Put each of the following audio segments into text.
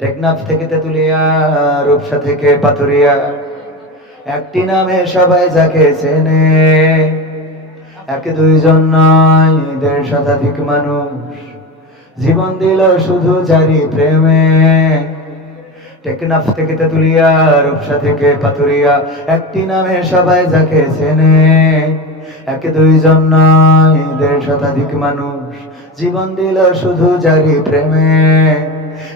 টেকনাফ থেকে তেতুলিয়া, রূপসা থেকে পাথুরিয়া, একটি নামে সবাই যাকে চেনে। এক দুইজন নয়, ১৫০ শতাধিক মানুষ জীবন দিল শুধু যারি প্রেমে। টেকনাফ থেকে তেতুলিয়া, রূপসা থেকে পাথুরিয়া, একটি নামে সবাই যাকে চেনে। এক দুইজন নয়, ১৫০ শতাধিক মানুষ জীবন দিল শুধু যারি প্রেমে।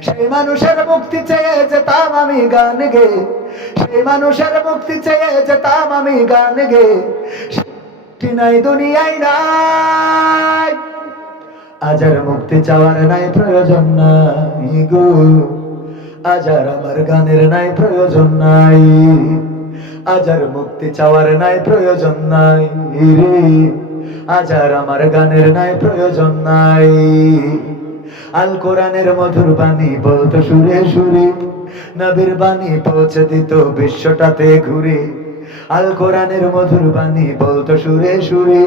সেই মানুষের মুক্তি চেয়ে যেতাম আমি গান গে, সেই মানুষের মুক্তি চেয়ে যেতাম আমি গান গে। মুক্তি নাই দুনিয়ায় নাই, আজ আর মুক্তি চাওয়ার নাই প্রয়োজন নাই গো, আজ আর আমার গানের নাই প্রয়োজন নাই, আজ আর মুক্তি চাওয়ার নাই প্রয়োজন নাই রে, আজ আর আমার গানের নাই প্রয়োজন নাই। আল কোরআনের মধুর বাণী বলতো সুরে সুরে, নবীর বাণী পৌঁছে দিত বিশ্বটাতে ঘুরে। আল কোরআনের মধুর বাণী বলতো সুরে সুরে,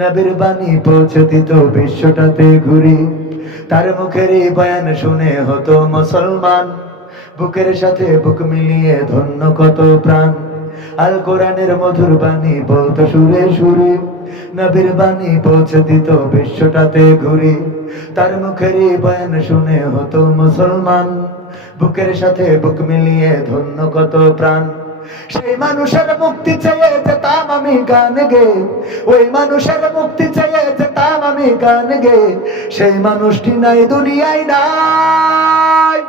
নবীর বাণী পৌঁছে দিত বিশ্বটাতে ঘুরে। তার মুখের এই বয়ান শুনে হতো মুসলমান, বুকের সাথে বুক মিলিয়ে ধন্য কত প্রাণ। আল কোরআনের মধুর বাণী বলতো সুরে সুরে, নবীর বাণী পৌঁছে দিত বিশ্বটাতে ঘুরে। তার মুখের এই বয়ান শুনে হতো মুসলমান, বুকের সাথে বুক মিলিয়ে ধন্য কত প্রাণ। সেই মানুষের মুক্তি চেয়ে যেতাম আমি গান গে, ওই মানুষের মুক্তি চেয়ে যেতাম আমি গান গে। সেই মানুষটি নাই দুনিয়ায় নাই,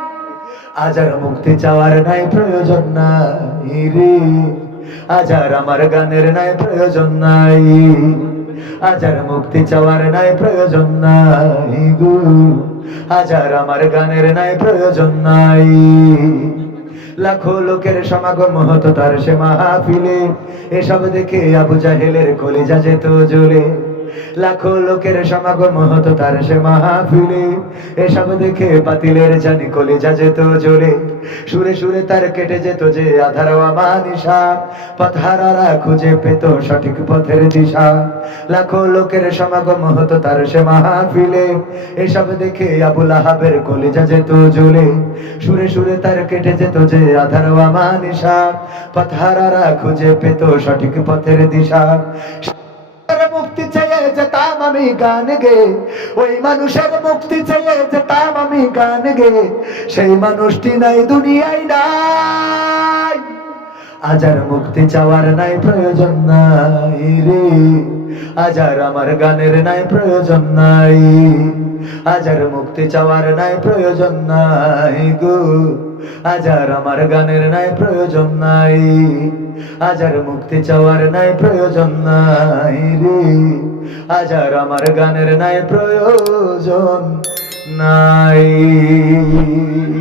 আজ আর মুক্তি চাওয়ার নাই প্রয়োজন নাই রে, আজ আর আমার গানের নাই প্রয়োজন নাই, আজ আর মুক্তি চাওয়ার নাই প্রয়োজন নাই গো, আজ আর আমার গানের নাই প্রয়োজন নাই। লাখো লোকের সমাগম হতো তার সে মাহফিলে, এসব দেখে আবু জাহেলের কলিজা যেত জ্বলে। লাখো লোকের সমাগম হতো তার সে মাহফিলে, এসব দেখে বাতিলের জানি কলিজা যেত জ্বলে। সুরে সুরে তার কেটে যেত যে আধার আমানিশা, পথহারারা খুঁজে পেত সঠিক পথের দিশা। লাখো লোকের সমাগম হতো তার সে মাহফিলে, এসব দেখে আবু লাহাবের কলিজা যেত জ্বলে। সুরে সুরে তার কেটে যেত যে আধার আমানিশা, পথহারারা খুঁজে পেত সঠিক পথের দিশা। মুক্তি চেয়ে যেতাম আমি গান গে, ওই মানুষের মুক্তি চেয়ে যেতাম আমি গান গে। সেই মানুষটি নাই দুনিয়ায় নাই, আজ আর মুক্তি চাওয়ার নাই প্রয়োজন নাই রে, আজ আর আমার গানের নাই প্রয়োজন নাই, আজ আর মুক্তি চাওয়ার নাই প্রয়োজন নাই গো, আজ আর আমার গানের নাই প্রয়োজন নাই, আজ আর মুক্তি চাওয়ার নাই প্রয়োজন নাই রে, আজ আর আমার গানের নাই প্রয়োজন নাই।